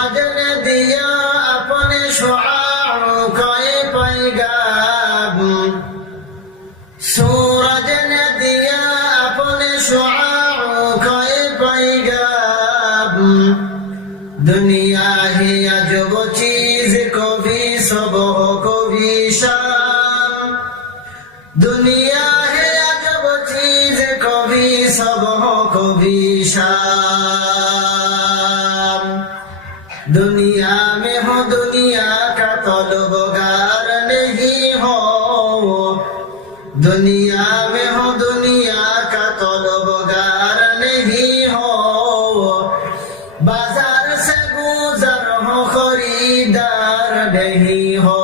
ने दिया अपने शुआओं का ये पैगाम, सूरज ने दिया अपने शुआओं का ये पैगाम, दुनिया ही अजब चीज कभी सुबह कभी शाम, दुनिया है अजब चीज कभी सुबह कभी शाम, दुनिया में हो दुनिया का तलबगार नहीं हो, दुनिया में हो दुनिया का तलबगार नहीं हो, बाजार से गुजर हो खरीदार नहीं हो,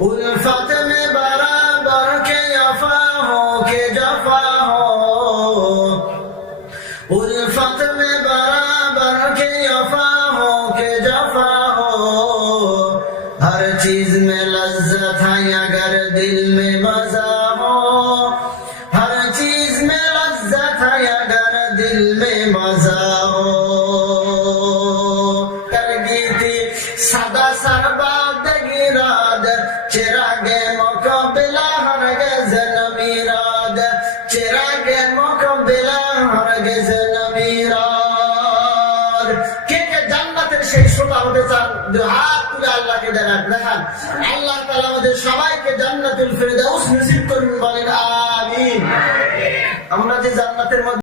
उल्फत में बराबर के अफा हो के जफा हो, उल्फत में बराबर के अफा हो के जफा हो, हर चीज में लज्जत है अगर दिल में मजा हो, हर चीज में लज्जत है अगर दिल में मजा हो, करगीती सदा सरबाद गिराद चिरागे मुकबिला हरगिज नमीराद, चिरागे मुकबिला हरगिज नमीराद। কে কে জান্নাতের সেই শ্রোতা হতে চান? দুই হাত তুলে আল্লাহকে দেখান। আল্লাহ তাআলা আমাদের সবাইকে জান্নাতুল ফিরদাউস নসিব করুন।